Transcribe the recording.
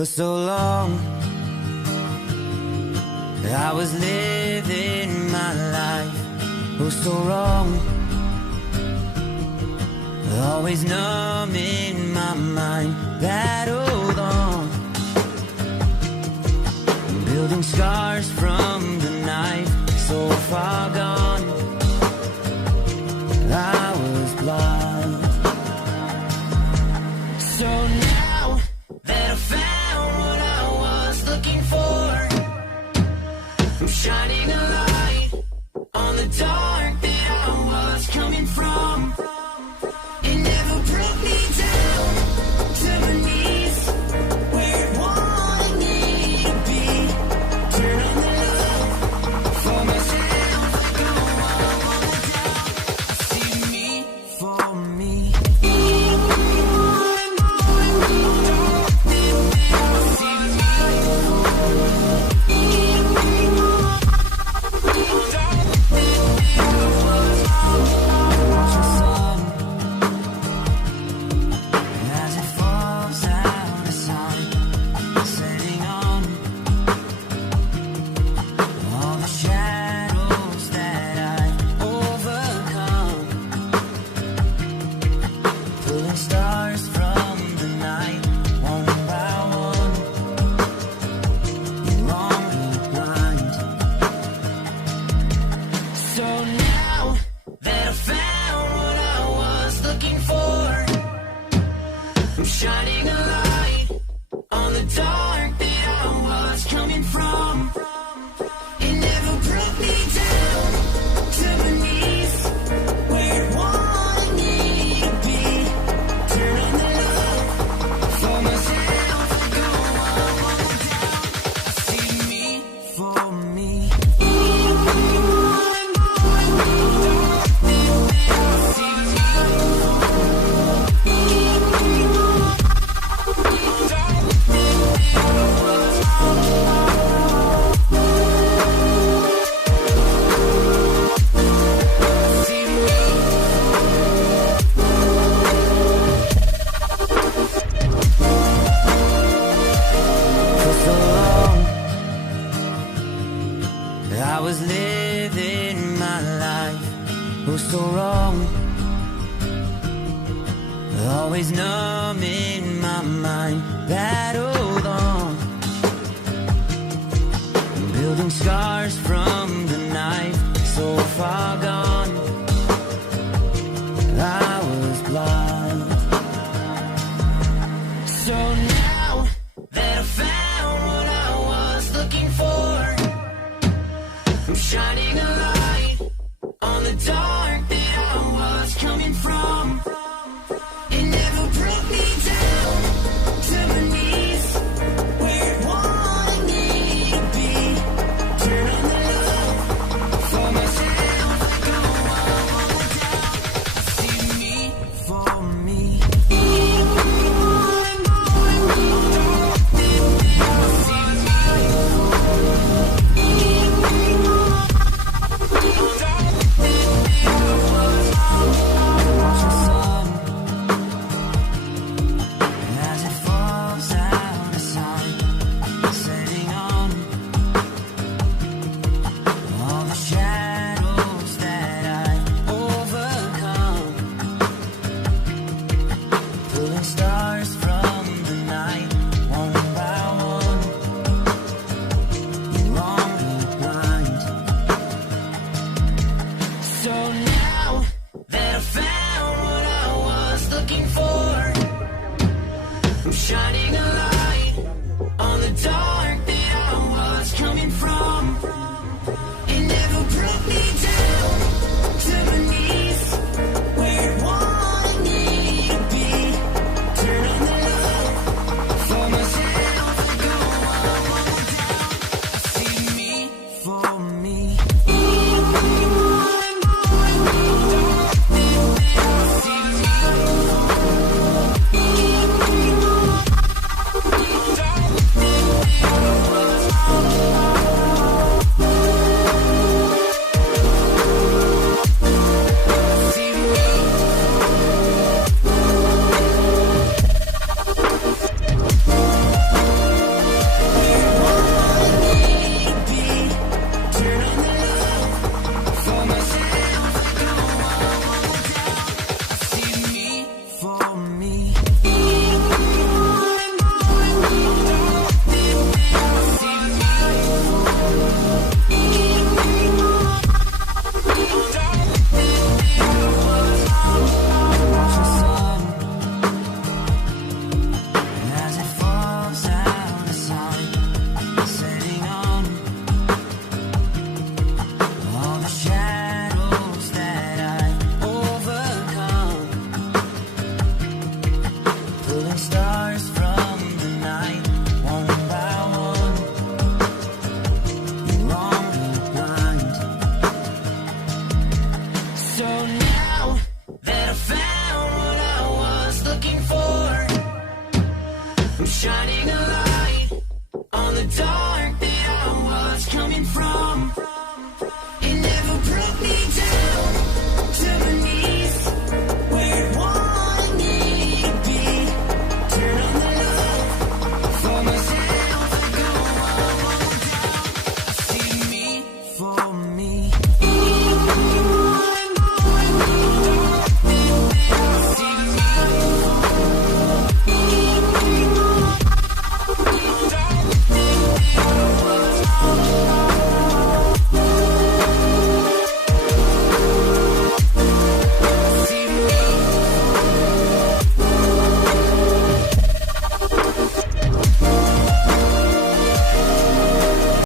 For so long I was living my life, oh so wrong, always numb in my mind, battled on, building scars from the night, so far gone, I was blind. So now that I found what I was looking for, I'm shining a light on the dark that I was coming from. It never brought me down to my knees, where it wanted me to be. Turn on the love for myself, go all the down. See me for me. Shining a light on the dark that I was coming from. It never brought me down to my knees, where it wanted me to be. Turn on the love for myself, go all the down. See me for me. I was living my life, oh so wrong, always numb in my mind, battled on, building scars from the night, so far gone.